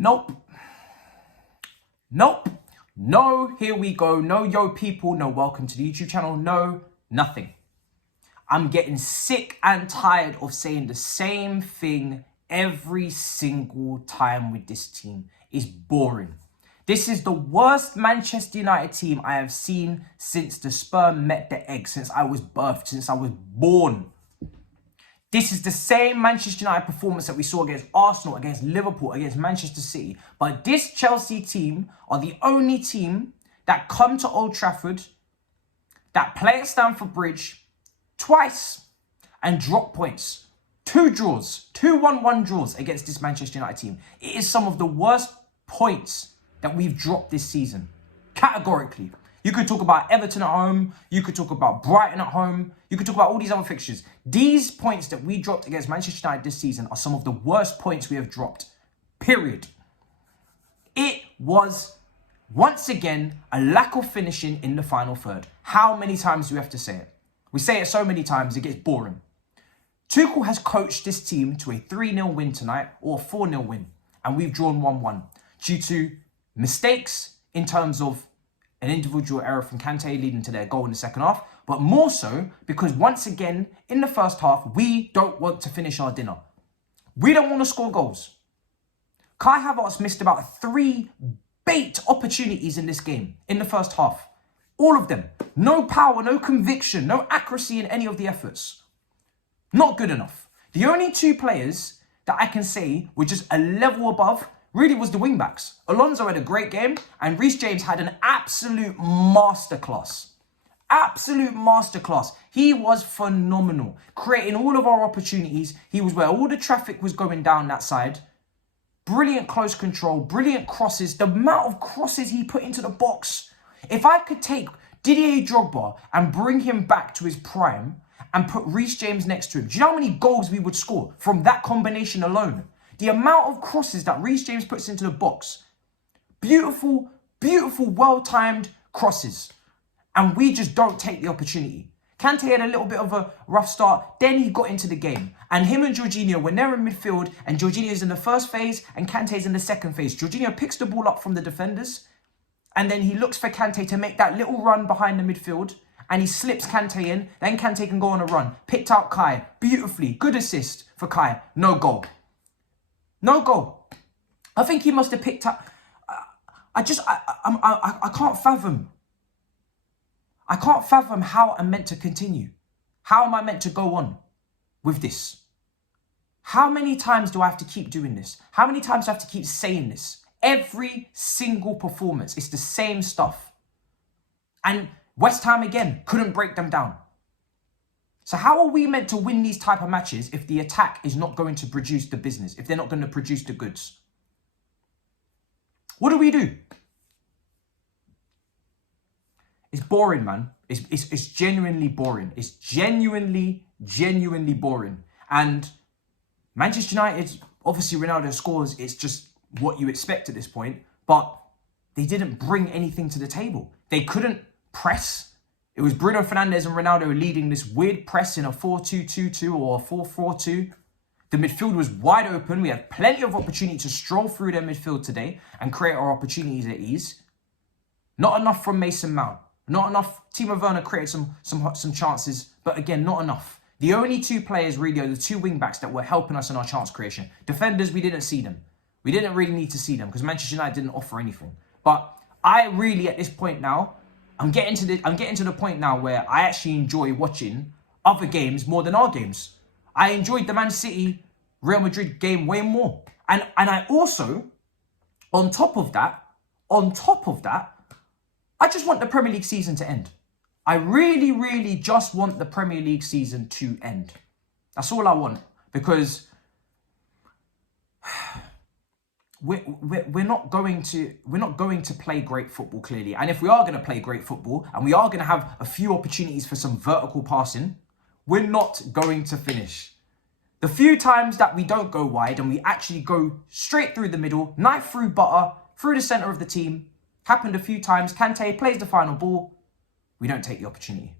Nope. Nope. No, here we go. No, yo people. No, welcome to the YouTube channel. No, nothing. I'm getting sick and tired of saying the same thing every single time with this team. It's boring. This is the worst Manchester United team I have seen since the sperm met the egg, since I was birthed, since I was born. This is the same Manchester United performance that we saw against Arsenal, against Liverpool, against Manchester City. But this Chelsea team are the only team that come to Old Trafford, that play at Stamford Bridge twice and drop points. 2 draws, 2 1-1 draws against this Manchester United team. It is some of the worst points that we've dropped this season, categorically. You could talk about Everton at home. You could talk about Brighton at home. You could talk about all these other fixtures. These points that we dropped against Manchester United this season are some of the worst points we have dropped, period. It was, once again, a lack of finishing in the final third. How many times do we have to say it? We say it so many times, it gets boring. Tuchel has coached this team to a 3-0 win tonight or a 4-0 win, and we've drawn 1-1 due to mistakes in terms of an individual error from Kante leading to their goal in the second half, but more so because once again, in the first half, we don't want to finish our dinner. We don't want to score goals. Kai Havertz missed about 3 bait opportunities in this game in the first half. All of them. No power, no conviction, no accuracy in any of the efforts. Not good enough. The only 2 players that I can say were just a level above really was the wing-backs. Alonso had a great game and Reece James had an absolute masterclass. Absolute masterclass. He was phenomenal. Creating all of our opportunities. He was where all the traffic was going down that side. Brilliant close control. Brilliant crosses. The amount of crosses he put into the box. If I could take Didier Drogba and bring him back to his prime and put Reece James next to him, do you know how many goals we would score from that combination alone? The amount of crosses that Reece James puts into the box. Beautiful, beautiful, well-timed crosses. And we just don't take the opportunity. Kante had a little bit of a rough start. Then he got into the game. And him and Jorginho, when they're in midfield, and Jorginho's in the first phase and Kante's in the second phase, Jorginho picks the ball up from the defenders. And then he looks for Kante to make that little run behind the midfield. And he slips Kante in. Then Kante can go on a run. Picked out Kai. Beautifully. Good assist for Kai. No goal. No goal. I think he must have picked up. I can't fathom. I can't fathom how I'm meant to continue. How am I meant to go on with this? How many times do I have to keep doing this? How many times do I have to keep saying this? Every single performance, it's the same stuff. And West Ham again couldn't break them down. So how are we meant to win these type of matches if the attack is not going to produce the business, if they're not going to produce the goods? What do we do? It's boring, man. It's genuinely boring. It's genuinely boring. And Manchester United, obviously Ronaldo scores, it's just what you expect at this point. But they didn't bring anything to the table. They couldn't press. It was Bruno Fernandes and Ronaldo leading this weird press in a 4-2-2-2 or a 4-4-2. The midfield was wide open. We had plenty of opportunity to stroll through their midfield today and create our opportunities at ease. Not enough from Mason Mount. Not enough. Timo Werner created some chances, but again, not enough. The only 2 players really are the 2 wing-backs that were helping us in our chance creation. Defenders, we didn't see them. We didn't really need to see them because Manchester United didn't offer anything. But I really, at this point now, I'm getting to the point now where I actually enjoy watching other games more than our games. I enjoyed the Man City Real Madrid game way more. And I also, on top of that, I just want the Premier League season to end. I really, really just want the Premier League season to end. That's all I want. Because we're not going to play great football, clearly. And if we are going to play great football and we are going to have a few opportunities for some vertical passing, we're not going to finish. The few times that we don't go wide and we actually go straight through the middle, knife through butter, through the centre of the team, happened a few times. Kante plays the final ball. We don't take the opportunity.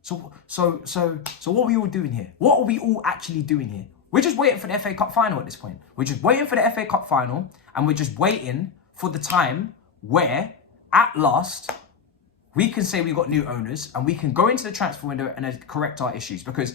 So what are we all doing here? What are we all actually doing here? We're just waiting for the FA Cup final at this point. We're just waiting for the FA Cup final, and we're just waiting for the time where, at last, we can say we got new owners and we can go into the transfer window and correct our issues. Because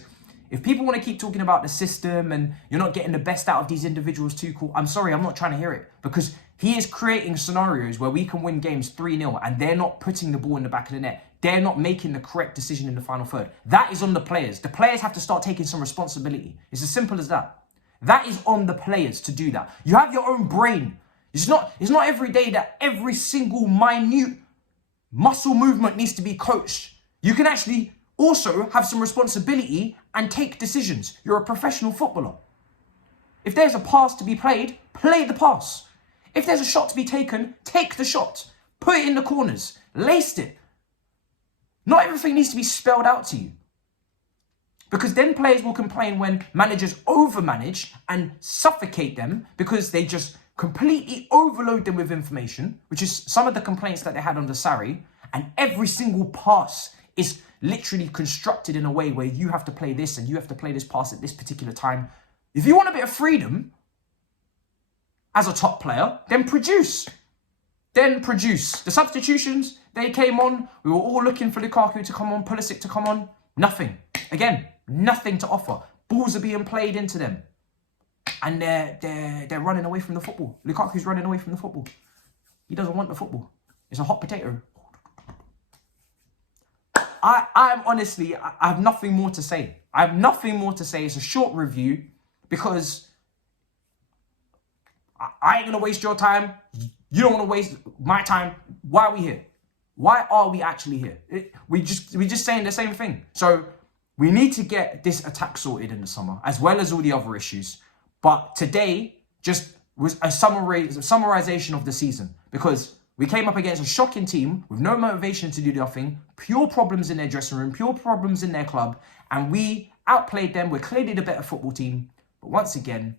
if people want to keep talking about the system and you're not getting the best out of these individuals too cool, I'm sorry, I'm not trying to hear it. Because he is creating scenarios where we can win games 3-0 and they're not putting the ball in the back of the net. They're not making the correct decision in the final third. That is on the players. The players have to start taking some responsibility. It's as simple as that. That is on the players to do that. You have your own brain. It's not every day that every single minute muscle movement needs to be coached. You can actually also have some responsibility and take decisions. You're a professional footballer. If there's a pass to be played, play the pass. If there's a shot to be taken, take the shot. Put it in the corners. Lace it. Not everything needs to be spelled out to you. Because then players will complain when managers overmanage and suffocate them because they just completely overload them with information, which is some of the complaints that they had under Sarri. And every single pass is literally constructed in a way where you have to play this and you have to play this pass at this particular time. If you want a bit of freedom as a top player, then produce. The substitutions, they came on. We were all looking for Lukaku to come on, Pulisic to come on. Nothing. Again, nothing to offer. Balls are being played into them. And they're running away from the football. Lukaku's running away from the football. He doesn't want the football. It's a hot potato. I'm honestly, I have nothing more to say. I have nothing more to say. It's a short review because I ain't going to waste your time. You don't want to waste my time. Why are we here? Why are we actually here? We're just saying the same thing. So we need to get this attack sorted in the summer, as well as all the other issues. But today just was a summarization of the season, because we came up against a shocking team with no motivation to do nothing, pure problems in their dressing room, pure problems in their club, and we outplayed them. We're clearly the better football team, but once again,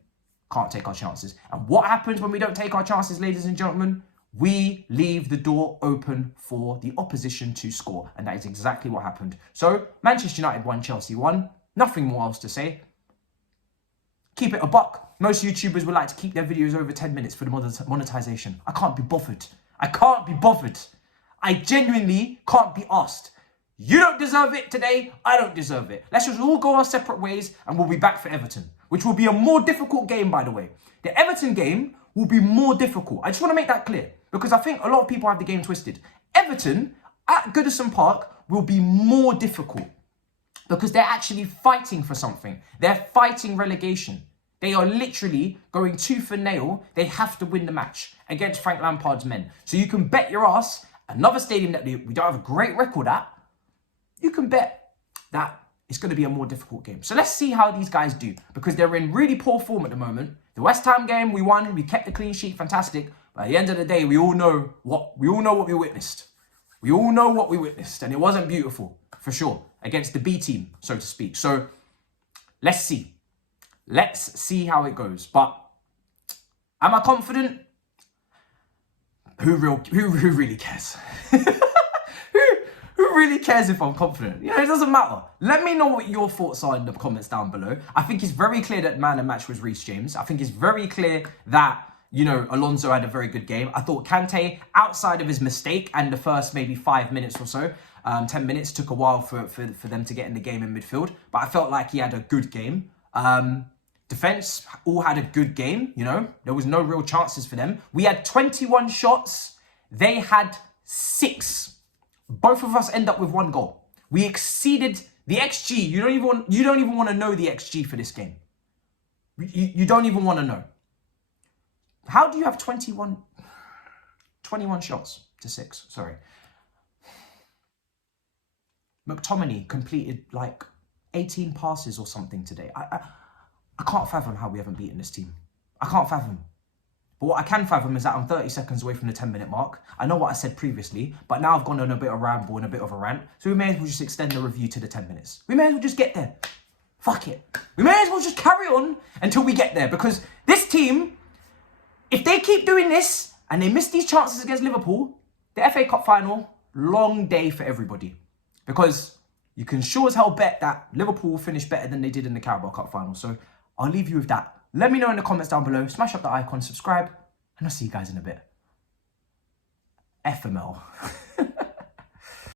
can't take our chances. And what happens when we don't take our chances, ladies and gentlemen? We leave the door open for the opposition to score. And that is exactly what happened. So, Manchester United won, Chelsea won. Nothing more else to say. Keep it a buck. Most YouTubers would like to keep their videos over 10 minutes for the monetization. I can't be bothered. I can't be bothered. I genuinely can't be asked. You don't deserve it today. I don't deserve it. Let's just all go our separate ways and we'll be back for Everton, which will be a more difficult game, by the way. The Everton game will be more difficult. I just want to make that clear, because I think a lot of people have the game twisted. Everton at Goodison Park will be more difficult because they're actually fighting for something. They're fighting relegation. They are literally going tooth and nail. They have to win the match against Frank Lampard's men. So you can bet your ass, another stadium that we don't have a great record at, you can bet that it's going to be a more difficult game. So let's see how these guys do, because they're in really poor form at the moment. The West Ham game, we won. We kept the clean sheet. Fantastic. But at the end of the day, we all know what we witnessed. We all know what we witnessed. And it wasn't beautiful, for sure, against the B team, so to speak. So let's see. Let's see how it goes. But am I confident? Who really cares? Who really cares if I'm confident? You know, it doesn't matter. Let me know what your thoughts are in the comments down below. I think it's very clear that man of the match was Reece James. I think it's very clear that, you know, Alonso had a very good game. I thought Kante, outside of his mistake and the first maybe 5 minutes or so, 10 minutes, took a while for them to get in the game in midfield. But I felt like he had a good game. Defense all had a good game, you know. There was no real chances for them. We had 21 shots. They had 6. Both of us end up with 1 goal. We exceeded the XG. You don't even want to know the XG for this game. You don't even want to know. How do you have 21 shots to 6? Sorry. McTominay completed like 18 passes or something today. I can't fathom how we haven't beaten this team. I can't fathom. But what I can fathom is that I'm 30 seconds away from the 10-minute mark. I know what I said previously, but now I've gone on a bit of ramble and a bit of a rant. So we may as well just extend the review to the 10 minutes. We may as well just get there. Fuck it. We may as well just carry on until we get there. Because this team, if they keep doing this and they miss these chances against Liverpool, the FA Cup final, long day for everybody. Because you can sure as hell bet that Liverpool will finish better than they did in the Carabao Cup final. So I'll leave you with that. Let me know in the comments down below. Smash up the icon, subscribe, and I'll see you guys in a bit. FML.